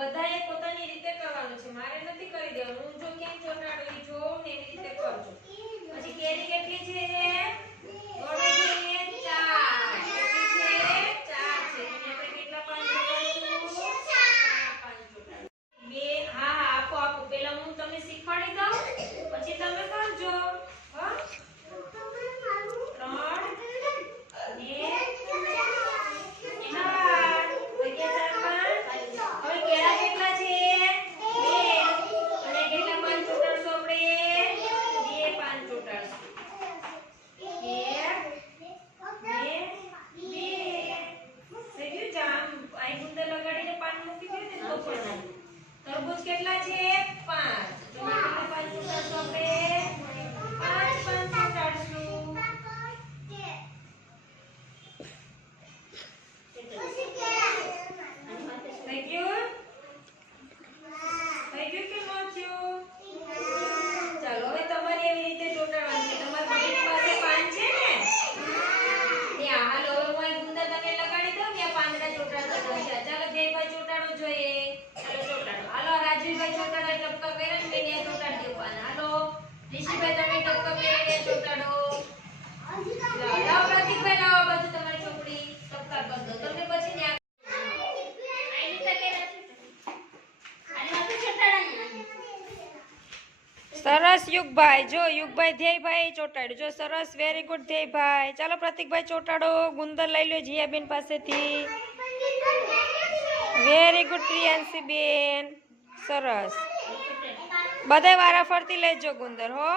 બધાએ પોતાની રીતે કરવાનું છે. મારે નથી કરી દેવાનું. હું જો કેમ ચોટાડો એ જોઉં ને એવી રીતે કરજો પછી કેરી કેટલી છે? શીખવાડી દઉં. પછી તમે ઉકેલવાની તરબૂચ કેટલા છે? પાંચ. તો પાંચ સરસ યુગભાઈ, જો યુગભાઈ ધ્યેયભાઈ ચોટાડ્યું, જો સરસ વેરી ગુડ ધ્યેયભાઈ. ચાલો પ્રતિકભાઈ ચોટાડો, ગુંદર લઈ લો જીયાબેન પાસેથી. વેરી ગુડ પ્રિયાંશીબેન. સરસ. બધા વારાફરતી લેજો ગુંદર, હો.